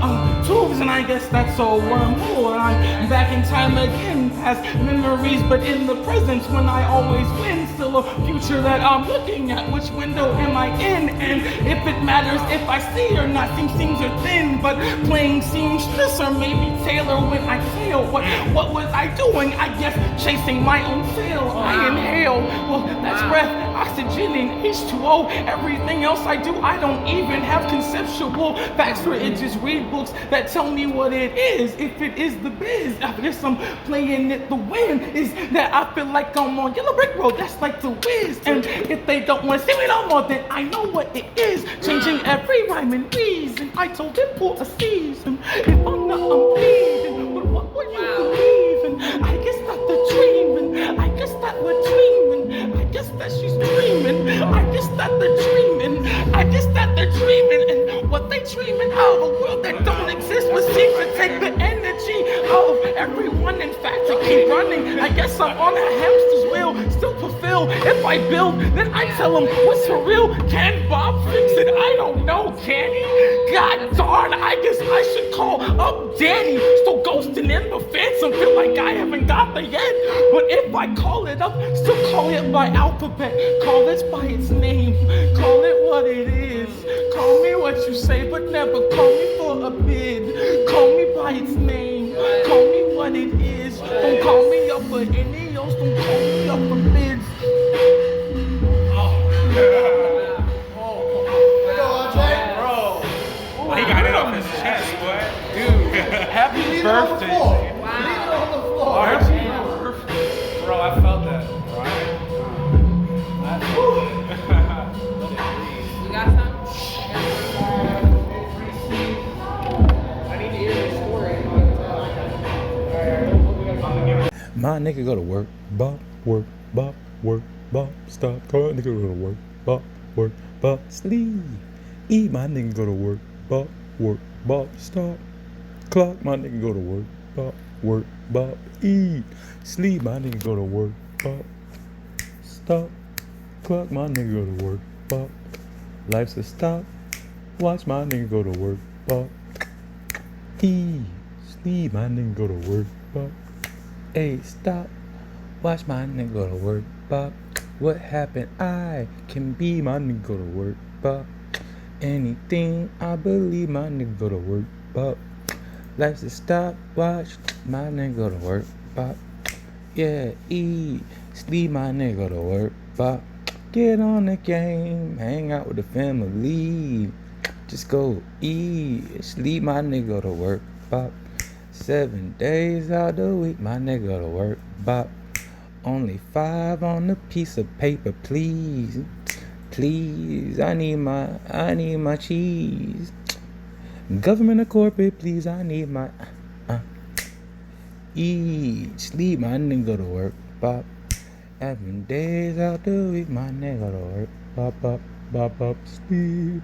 tubes, and I guess that's a wormhole. I'm back in time again, past memories, but in the present when I always win. Still a future that I'm looking at. Which window am I in? And if it matters if I see or not, seams are thin, but playing seamstress or maybe tailor when I fail. What was I doing? I guess chasing my own tail. I inhale. Well, that's breath. oxygen and H2O. Everything else I do, I don't even have conceptual facts for it. Just read books that tell me what it is. If it is the biz, I guess I'm playing it. The win is that I feel like I'm on Yellow Brick Road. That's like the whiz. And if they don't want to see me no more, then I know what it is. Changing every rhyme and reason. I told him for a season. If I'm not, I'm leaving. But what would you believe in? I guess that the dreaming. I guess that we're dreaming. I guess that she's dreaming. I guess that they're dreaming. I guess that they're dreaming. And what they dreaming of, a world that don't exist was secret. Take the energy of everyone. In fact, to keep running. I guess I'm on a hamster's wheel, still fulfilled. If I build, then I tell them what's for real. Can Bob fix it? I don't know. Can he? God darn, I guess I should call up Danny. Still ghosting in the phantom. Feel like I haven't got there yet. But if I call it up, still call it by alphabet. Call it by its name. Call it what it is. Call me what you say, but never call me for a bid. Call me by its name. Call me what it is. Don't call me up for any else. Don't call me up for bids. He got it off his chest, boy. Dude, happy birthday. Wow. Happy birthday. Bro, I felt that. You got some? I need to hear this story. My nigga go to work, bop, bop, stop, call nigga go to work, bop, sleep. Eat, my nigga go to work, bop, stop. Clock, my nigga go to work, bop, eat. Sleep, my nigga go to work, bop, stop. Clock, my nigga go to work, bop. Life's a stop. Watch my nigga go to work, bop. Eat. Sleep, my nigga go to work, bop. Hey, stop. Watch my nigga go to work, bop. What happened? I can be my nigga go to work, bop. Anything I believe, my nigga go to work, bop. Life's a stop. Watch my nigga go to work, bop. Yeah, eat, sleep, my nigga go to work, bop. Get on the game, hang out with the family. Just go eat, sleep, my nigga go to work, bop. 7 days out the week, my nigga go to work, bop. Only 5 on a piece of paper, please. Please, I need my cheese. Government or corporate, please, I need my eat, sleep, my nigga go to work, bop. 7 days out the week, my nigga go to work, bop, sleep,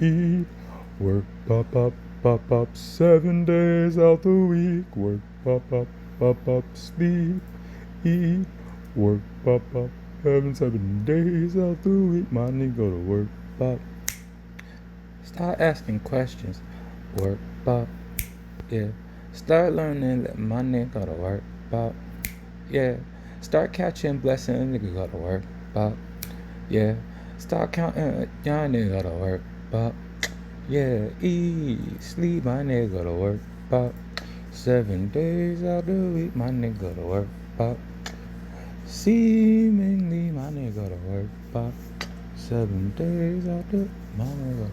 eat, work, bop, 7 days out the week, work, bop, sleep, eat, work, bop, 7 days out the week, my nigga go to work, bop. Start asking questions, work, bop, yeah. Start learning, let my nigga go to work, bop, yeah. Start catching blessings, nigga go to work, bop, yeah. Start counting, y'all nigga go to work, bop, yeah. Eat, sleep, my nigga go to work, bop. 7 days out the week, my nigga go to work, bop. Seemingly, my nigga go to work, bop. 7 days out the, my nigga go.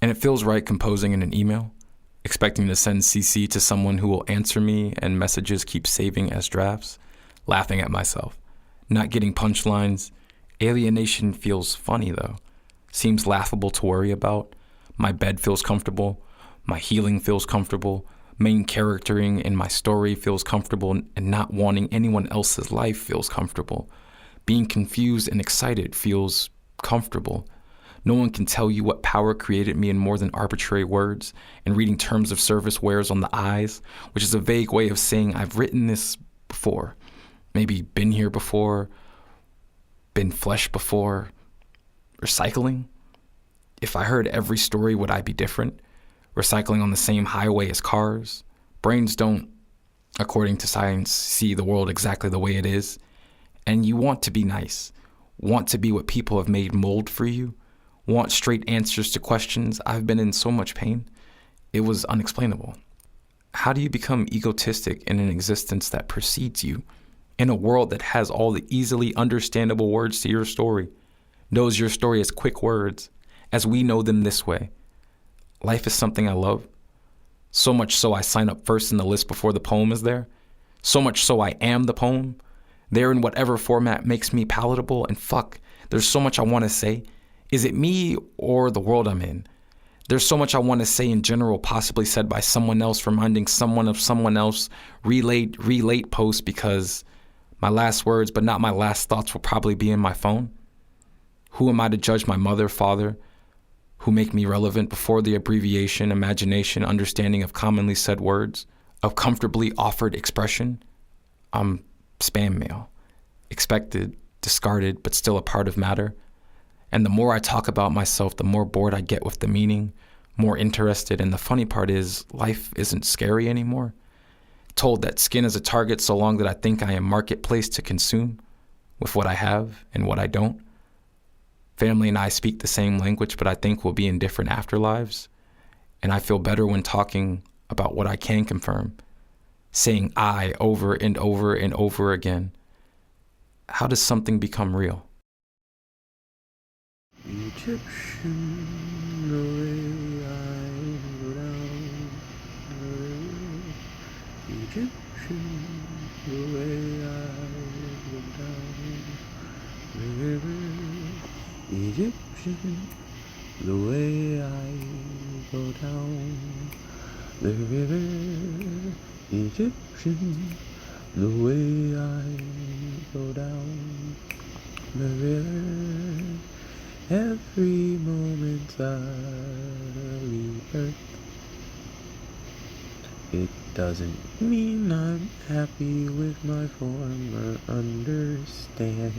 And it feels right composing in an email, expecting to send CC to someone who will answer me and messages keep saving as drafts, laughing at myself, not getting punchlines. Alienation feels funny though, seems laughable to worry about. My bed feels comfortable, my healing feels comfortable, main charactering in my story feels comfortable, and not wanting anyone else's life feels comfortable. Being confused and excited feels comfortable. No one can tell you what power created me in more than arbitrary words, and reading terms of service wears on the eyes, which is a vague way of saying I've written this before, maybe been here before, been flesh before. Recycling? If I heard every story, would I be different? Recycling on the same highway as cars? Brains don't, according to science, see the world exactly the way it is. And you want to be nice, want to be what people have made mold for you, want straight answers to questions. I've been in so much pain. It was unexplainable. How do you become egotistic in an existence that precedes you, in a world that has all the easily understandable words to your story, knows your story as quick words, as we know them this way? Life is something I love. So much so I sign up first in the list before the poem is there. So much so I am the poem. There in whatever format makes me palatable. And fuck, there's so much I want to say. Is it me or the world I'm in? There's so much I want to say in general, possibly said by someone else, reminding someone of someone else, relate post, because my last words, but not my last thoughts, will probably be in my phone. Who am I to judge my mother, father, who make me relevant before the abbreviation, imagination, understanding of commonly said words, of comfortably offered expression? I'm spam mail, expected, discarded, but still a part of matter. And the more I talk about myself, the more bored I get with the meaning, more interested. And the funny part is, life isn't scary anymore. Told that skin is a target so long that I think I am marketplace to consume with what I have and what I don't. Family and I speak the same language, but I think we'll be in different afterlives. And I feel better when talking about what I can confirm, saying I over and over and over again. How does something become real? Egyptian, the way I go down the river. Egyptian, the way I go down the river. Egyptian, the way I go down the river. Egyptian, the way I go down the river. Every moment I rebirth. It doesn't mean I'm happy with my form or understand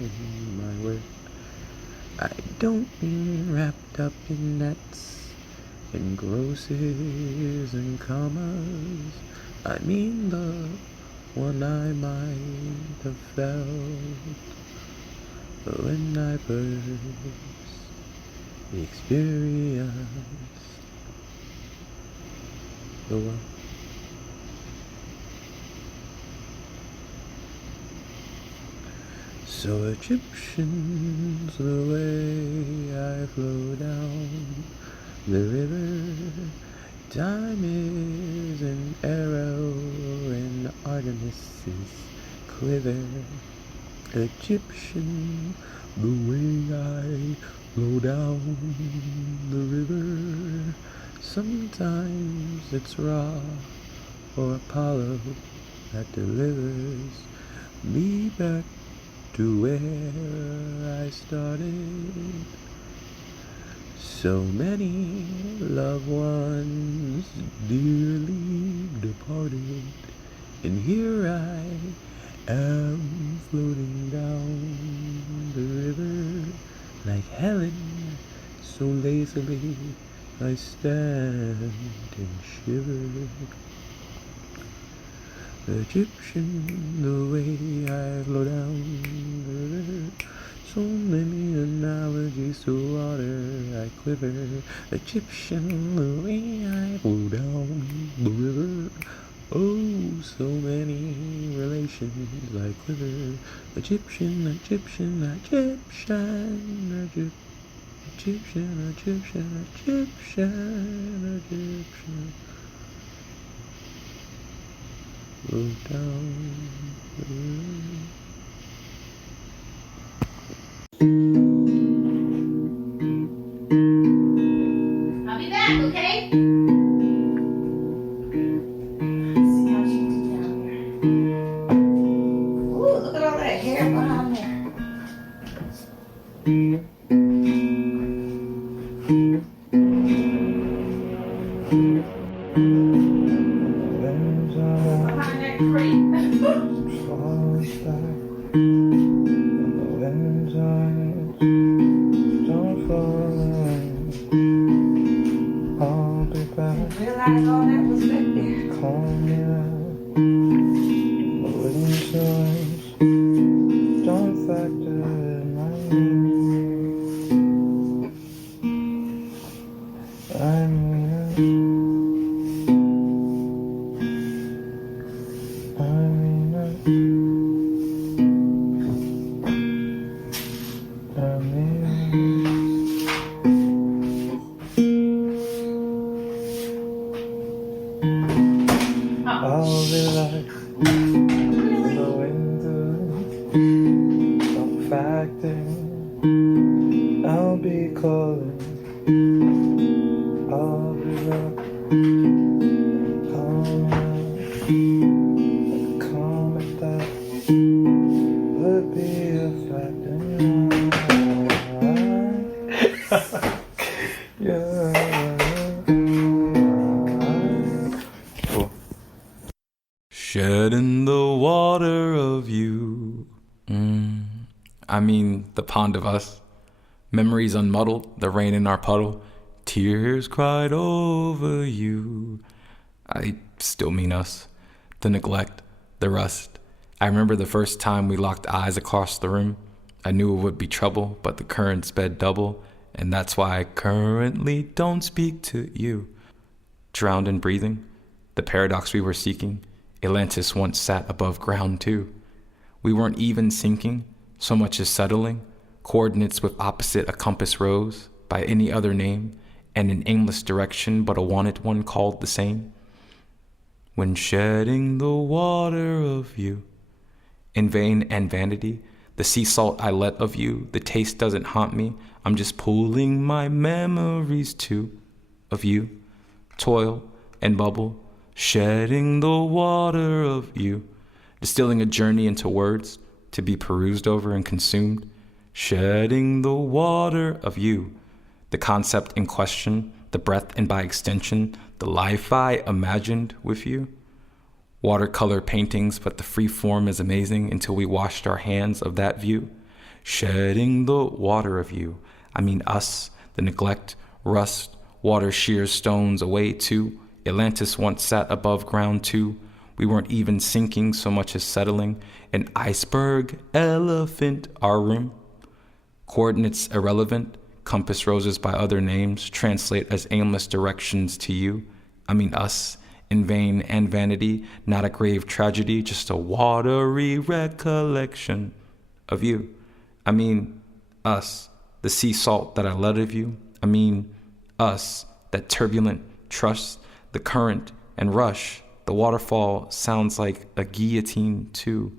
my worth. I don't mean wrapped up in nets and grosses and commas. I mean the one I might have felt when I first experienced the world. So Egyptians, the way I flow down the river. Time is an arrow and Artemis's quiver. Egyptian, the way I flow down the river. Sometimes it's Ra or Apollo that delivers me back to where I started. So many loved ones dearly departed, and here I am floating down the river like Helen, so lazily I stand and shiver. Egyptian, the way I flow down the river. So many analogies to water I quiver. Egyptian, the way I flow down the river. Oh, so many relations I quiver. Egyptian, Egyptian, Egyptian, Egyptian. Egyptian, Egyptian, Egyptian, Egyptian. Look down. I'll be back, okay? Ooh, look at all that hair behind there. Behind that crate. Realize all that was back there. I'll be like the window, no factor. I'll be calling. I'll be like comment that would be a factor. Shedding the water of you. I mean, the pond of us. Memories unmuddled, the rain in our puddle. Tears cried over you. I still mean us. The neglect, the rust. I remember the first time we locked eyes across the room. I knew it would be trouble, but the current sped double. And that's why I currently don't speak to you. Drowned in breathing, the paradox we were seeking. Atlantis once sat above ground too. We weren't even sinking, so much as settling. Coordinates with opposite a compass rose, by any other name, and an aimless direction but a wanted one called the same. When shedding the water of you, in vain and vanity, the sea salt I let of you, the taste doesn't haunt me, I'm just pulling my memories too, of you, toil and bubble, shedding the water of you, distilling a journey into words to be perused over and consumed, shedding the water of you, the concept in question, the breath and by extension, the life I imagined with you. Watercolor paintings, but the free form is amazing until we washed our hands of that view. Shedding the water of you, I mean us, the neglect, rust, water shears stones away too. Atlantis once sat above ground too. We weren't even sinking so much as settling. An iceberg, elephant, our room. Coordinates irrelevant, compass roses by other names translate as aimless directions to you. I mean us, in vain and vanity, not a grave tragedy, just a watery recollection of you. I mean us, the sea salt that I let of you. I mean us, that turbulent trust, the current and rush. The waterfall sounds like a guillotine too.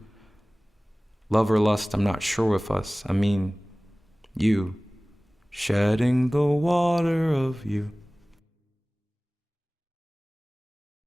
Love or lust, I'm not sure with us. I mean you, shedding the water of you.